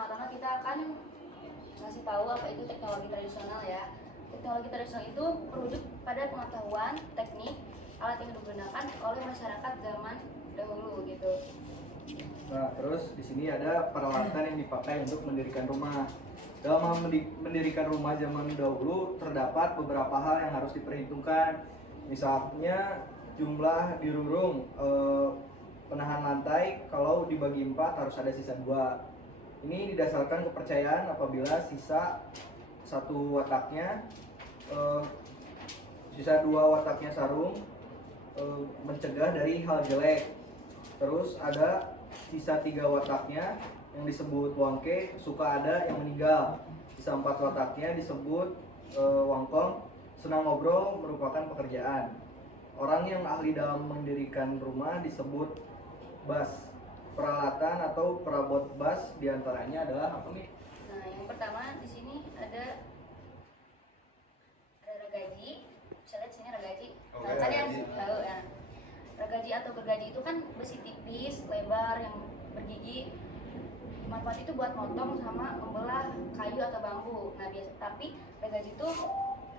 pertama-tama kita akan ngasih tahu apa itu teknologi tradisional ya. Teknologi tradisional itu merujuk pada pengetahuan, teknik, alat yang digunakan oleh masyarakat zaman dahulu gitu. Nah, terus di sini ada peralatan yang dipakai untuk mendirikan rumah. Dalam mendirikan rumah zaman dahulu terdapat beberapa hal yang harus diperhitungkan. Misalnya jumlah dirurung, penahan lantai kalau dibagi 4 harus ada sisa 2. Ini didasarkan kepercayaan apabila sisa 1 wataknya, sisa 2 wataknya sarung, mencegah dari hal jelek. Terus ada sisa 3 wataknya yang disebut wangke, suka ada yang meninggal. Sisa 4 wataknya disebut wangkong, senang ngobrol merupakan pekerjaan. Orang yang ahli dalam mendirikan rumah disebut bas. Peralatan atau perabot bas diantaranya adalah apa nih? Nah, yang pertama di sini ada ragaji. Bisa lihat sini ragaji. Nah, kalian tahu ya. Ragaji atau gergaji itu kan besi tipis, lebar, yang bergigi. Manfaat itu buat motong sama membelah kayu atau bambu. Nah, tapi ragaji itu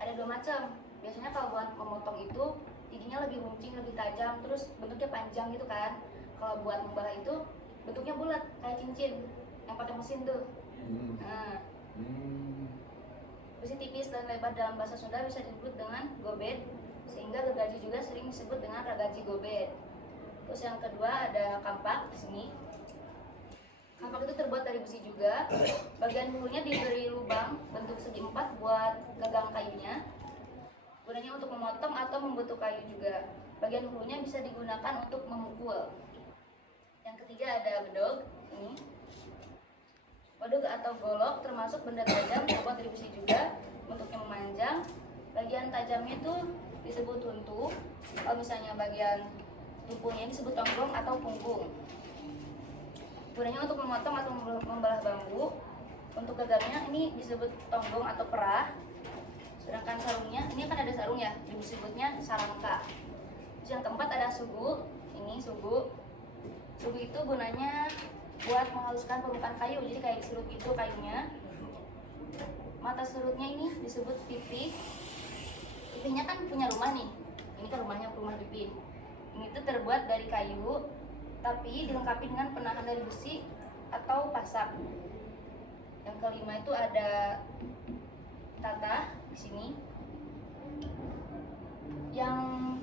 ada 2 macam. Biasanya kalau buat memotong itu giginya lebih runcing, lebih tajam, terus bentuknya panjang gitu kan. Kalau buat membelah itu bentuknya bulat kayak cincin yang pakai mesin tuh. Nah, besi tipis dan lebar dalam bahasa Sunda bisa disebut dengan gobet, sehingga gergaji juga sering disebut dengan ragaji gobet. Terus yang kedua ada kampak di sini. Kampak itu terbuat dari besi juga. Bagian hulunya diberi lubang bentuk segi 4 buat gagang kayunya. Gunanya untuk memotong atau membentuk kayu juga. Bagian hulunya bisa digunakan untuk memukul. Yang ketiga ada bedog ini. Bedog atau golok termasuk benda tajam terbuat dari besi juga. Bentuknya memanjang. Bagian tajamnya itu disebut tuntu. Kalau misalnya bagian tumpulnya disebut tonggong atau punggung. Gunanya untuk memotong atau membelah bambu. Untuk gagangnya ini disebut tonggong atau perah. Sedangkan sarungnya, ini kan ada sarung ya, disebutnya sarangka. Terus yang keempat ada sugu. Ini sugu. Sugu itu gunanya buat menghaluskan permukaan kayu, jadi kayak diserut gitu kayunya. Mata serutnya ini disebut pipih. Pipihnya kan punya rumah nih. Ini kan rumah pipih. Ini tuh terbuat dari kayu, tapi dilengkapi dengan penahan dari besi atau pasak. Yang kelima itu ada tatah di sini, yang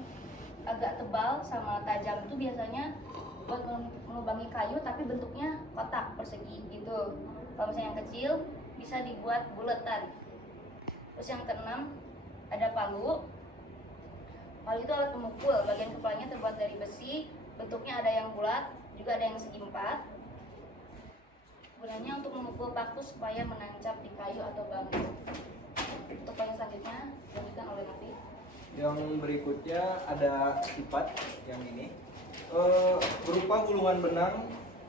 agak tebal sama tajam itu biasanya buat melubangi kayu, tapi bentuknya kotak persegi gitu. Kalau misalnya yang kecil bisa dibuat buletan. Terus yang keenam ada palu. Palu itu alat pemukul. Bagian kepalanya terbuat dari besi. Bentuknya ada yang bulat, juga ada yang segi 4. Gunanya untuk memukul paku supaya menancap di kayu atau bambu. Untuk poin selanjutnya dilanjutkan oleh Nafi. Yang berikutnya ada sifat yang ini, berupa gulungan benang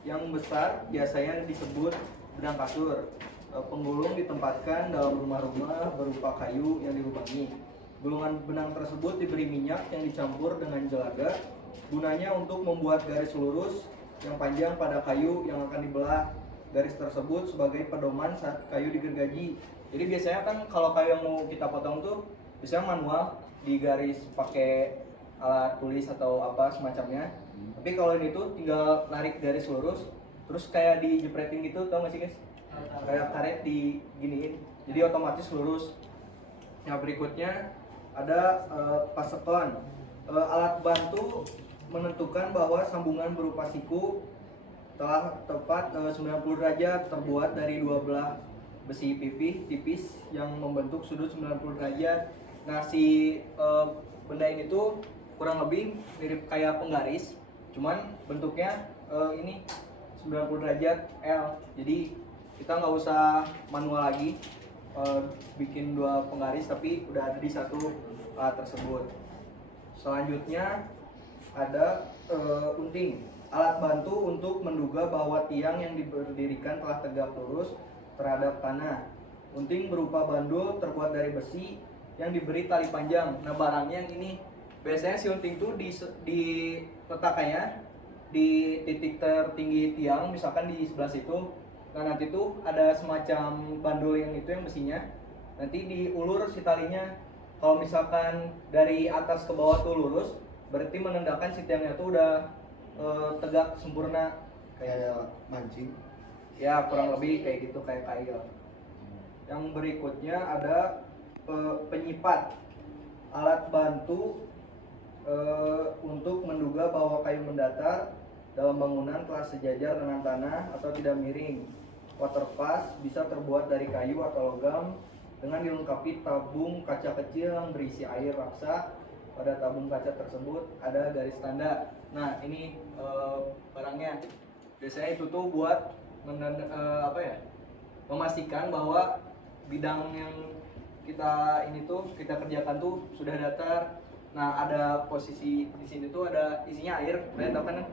yang besar, biasanya disebut benang kasur. Penggulung ditempatkan dalam rumah-rumah berupa kayu yang dilubangi. Gulungan benang tersebut diberi minyak yang dicampur dengan jelaga. Gunanya untuk membuat garis lurus yang panjang pada kayu yang akan dibelah. Garis tersebut sebagai pedoman saat kayu digergaji. Jadi biasanya kan kalau kayu yang mau kita potong tuh biasanya manual, digaris pakai alat tulis atau apa semacamnya. Tapi kalau ini tuh tinggal narik garis lurus, terus kayak dijepretin gitu, tau gak sih guys? Kayak karet diginiin, jadi otomatis lurus. Yang berikutnya ada pasekon. Alat bantu menentukan bahwa sambungan berupa siku telah tepat 90 derajat, terbuat dari 2 belah besi pipih tipis yang membentuk sudut 90 derajat. Nah, si benda ini tuh kurang lebih mirip kayak penggaris, cuman bentuknya ini 90 derajat L. Jadi kita nggak usah manual lagi bikin 2 penggaris, tapi udah ada di satu alat tersebut. Selanjutnya ada unting, alat bantu untuk menduga bahwa tiang yang diberdirikan telah tegak lurus terhadap tanah. Unting berupa bandul terbuat dari besi yang diberi tali panjang. Nah, barangnya yang ini biasanya si unting itu diletakkannya di titik tertinggi tiang, misalkan di sebelah situ. Nah nanti tuh ada semacam bandul yang itu yang besinya. Nanti diulur si talinya. Kalau misalkan dari atas ke bawah tuh lurus, berarti menandakan si tiangnya tuh udah tegak sempurna. Kayak mancing. Ya kurang lebih kayak gitu, kayak kail. Yang berikutnya ada penyipat, alat bantu untuk menduga bahwa kayu mendatar dalam bangunan telah sejajar dengan tanah atau tidak miring. Waterpass bisa terbuat dari kayu atau logam dengan dilengkapi tabung kaca kecil yang berisi air raksa. Pada tabung kaca tersebut ada garis tanda. Nah ini barangnya. Biasanya itu tuh buat memastikan bahwa bidang yang kita ini tuh kita kerjakan tuh sudah datar. Nah ada posisi di sini tuh ada isinya air, kalian tahu kan?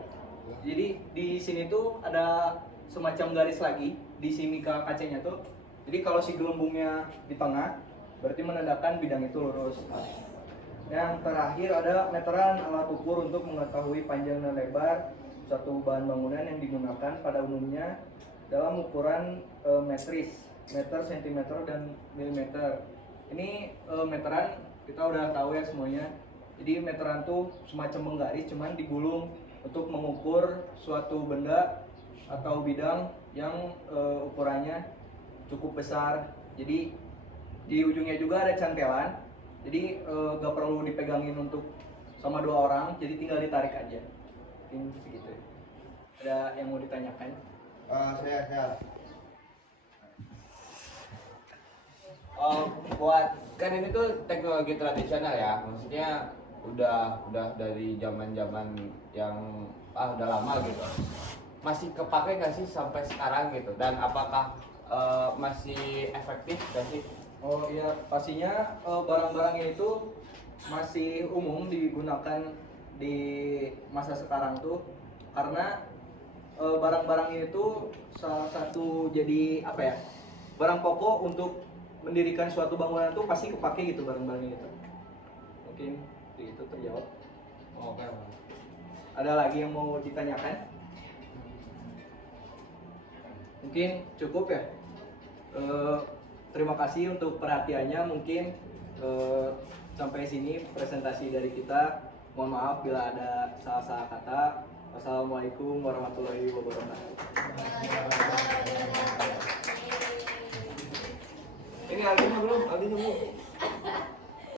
Jadi di sini tuh ada semacam garis lagi di si mika kacanya tuh. Jadi kalau si gelembungnya di tengah, berarti menandakan bidang itu lurus. Yang terakhir ada meteran, alat ukur untuk mengetahui panjang dan lebar suatu bahan bangunan yang digunakan pada umumnya dalam ukuran metris, meter, sentimeter, dan milimeter. Ini meteran kita udah tahu ya semuanya. Jadi meteran tuh semacam menggaris, cuman digulung untuk mengukur suatu benda atau bidang yang ukurannya cukup besar. Jadi di ujungnya juga ada cantelan. Jadi gak perlu dipegangin untuk sama dua orang, jadi tinggal ditarik aja. Mungkin segitu ya. Ada yang mau ditanyakan? Saya. Buat kan ini tuh teknologi tradisional ya, maksudnya udah dari zaman-zaman yang udah lama gitu. Masih kepake nggak sih sampai sekarang gitu? Dan apakah masih efektif nggak sih? Oh iya, pastinya barang-barang itu masih umum digunakan di masa sekarang tuh karena barang-barang ini tuh salah satu jadi apa ya, barang pokok untuk mendirikan suatu bangunan tuh pasti kepake gitu barang-barang ini tuh. Mungkin itu terjawab. Oke. Ada lagi yang mau ditanyakan? Mungkin cukup ya. Terima kasih untuk perhatiannya. Mungkin sampai sini presentasi dari kita. Mohon maaf bila ada salah-salah kata. Wassalamualaikum warahmatullahi wabarakatuh. Ini Aldino belum? Aldino belum?